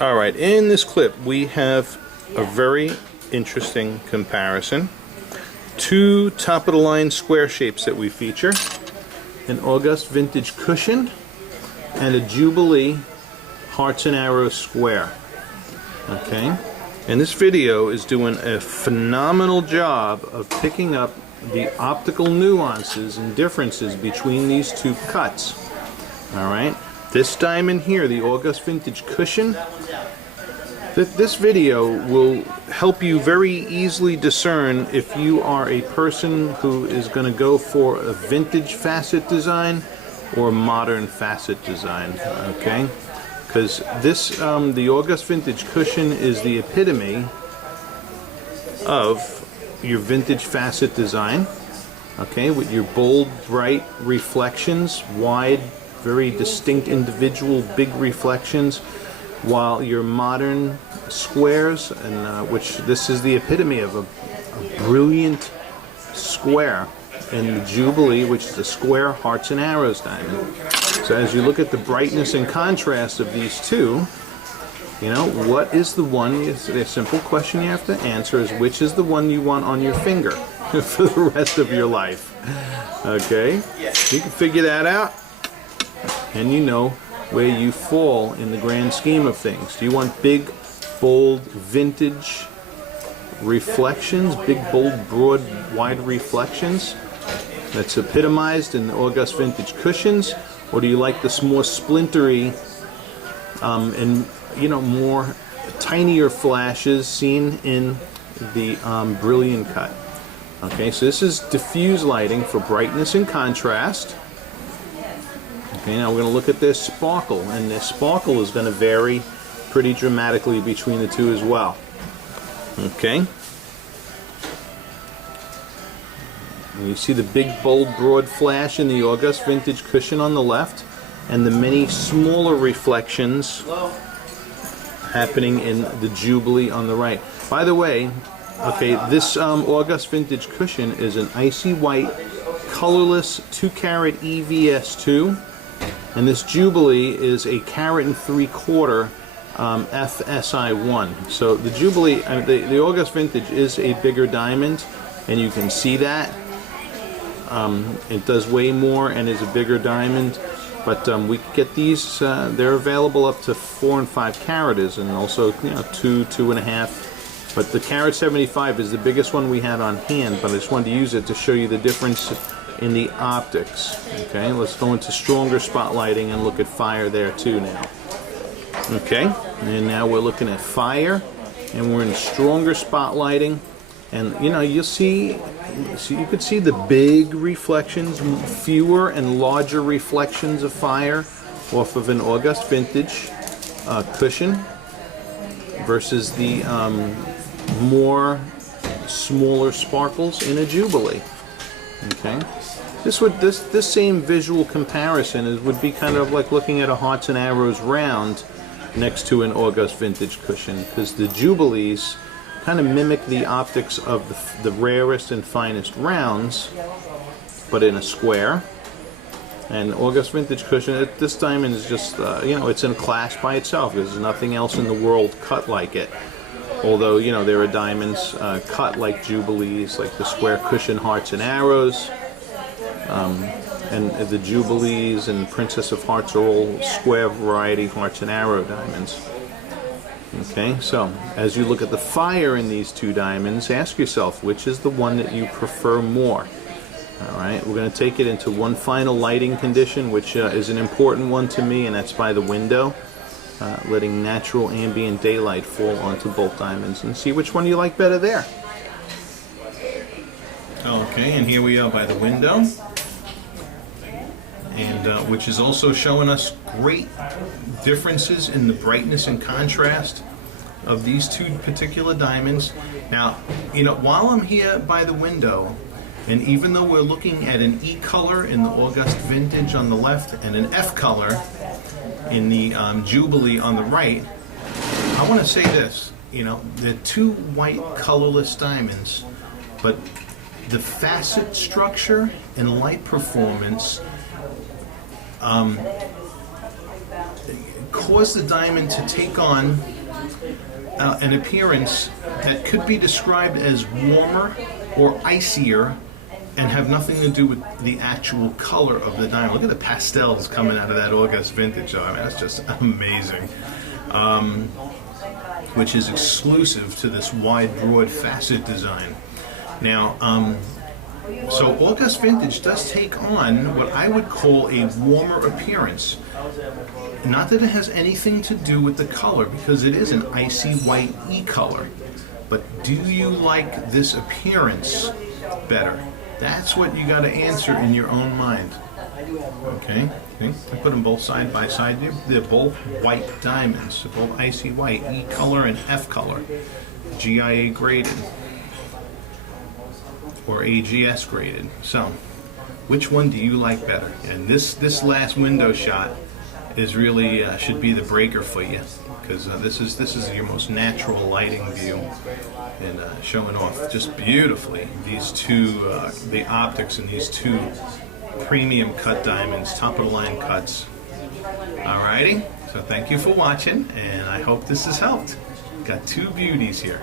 Alright, in this clip we have a very interesting comparison. Two top-of-the-line square shapes that we feature. An August Vintage cushion and a Jubilee Hearts and Arrows square. Okay? And this video is doing a phenomenal job of picking up the optical nuances and differences between these two cuts. Alright? This diamond here, the August Vintage cushion, this video will help you very easily discern if you are a person who is going to go for a vintage facet design or modern facet design. Okay? Because this, the August Vintage cushion is the epitome of your vintage facet design. Okay, with your bold, bright reflections, wide, very distinct individual big reflections, while your modern squares, and which this is the epitome of a brilliant square, and the Jubilee, which is a square Hearts and Arrows diamond. So as you look at the brightness and contrast of these two, you know, what is the one, it's a simple question you have to answer is which is the one you want on your finger for the rest of your life. Okay? You can figure that out, and you know where you fall in the grand scheme of things. Do you want big, bold, vintage reflections, big, bold, broad, wide reflections that's epitomized in the August Vintage cushions, or do you like this more splintery and, you know, more tinier flashes seen in the Brilliant cut? Okay, so this is diffuse lighting for brightness and contrast. Okay, now we're going to look at their sparkle, and their sparkle is going to vary pretty dramatically between the two as well. Okay? And you see the big, bold, broad flash in the August Vintage cushion on the left, and the many smaller reflections happening in the Jubilee on the right. By the way, okay, this August Vintage cushion is an icy white, colorless 2-carat EVS2. And this Jubilee is a 1.75 carat FSI1. So the Jubilee, the August Vintage is a bigger diamond, and you can see that. It does way more and is a bigger diamond. But we get these, they're available up to 4 and 5 carats, and also, you know, 2, 2.5. But the carat 75 is the biggest one we had on hand, but I just wanted to use it to show you the difference in the optics. Okay, let's go into stronger spotlighting and look at fire there too now. Okay, and now we're looking at fire, and we're in stronger spotlighting, and you know, you'll see, you could see the big reflections, fewer and larger reflections of fire off of an August Vintage cushion versus the more smaller sparkles in a Jubilee. Okay, this same visual comparison would be kind of like looking at a Hearts and Arrows round next to an August Vintage cushion, because the Jubilees kind of mimic the optics of the rarest and finest rounds, but in a square. And August Vintage cushion, this diamond is just, you know, it's in a class by itself. There's nothing else in the world cut like it. Although, you know, there are diamonds cut like Jubilees, like the square cushion Hearts and Arrows, and the Jubilees and Princess of Hearts are all square variety Hearts and Arrow diamonds. Okay, so as you look at the fire in these two diamonds, ask yourself which is the one that you prefer more. Alright, we're going to take it into one final lighting condition, which is an important one to me, and that's by the window. Letting natural ambient daylight fall onto both diamonds, and see which one you like better there. Okay, and here we are by the window, and which is also showing us great differences in the brightness and contrast of these two particular diamonds. Now, you know, while I'm here by the window, and even though we're looking at an E color in the August Vintage on the left and an F color in the Jubilee on the right, I want to say this, you know, they're two white colorless diamonds, but the facet structure and light performance cause the diamond to take on an appearance that could be described as warmer or icier and have nothing to do with the actual color of the diamond. Look at the pastels coming out of that August vintage. I mean, that's just amazing. Which is exclusive to this wide, broad facet design. Now, so August vintage does take on what I would call a warmer appearance. Not that it has anything to do with the color, because it is an icy white E-color. But do you like this appearance better? That's what you got to answer in your own mind. Okay, I put them both side by side. They're both white diamonds. They're both icy white, E-color and F-color, GIA graded or AGS graded. So, which one do you like better? And this last window shot is really should be the breaker for you, because this is your most natural lighting view, and showing off just beautifully these two, the optics in these two premium cut diamonds, top of the line cuts. Alrighty, so thank you for watching, and I hope this has helped. Got two beauties here.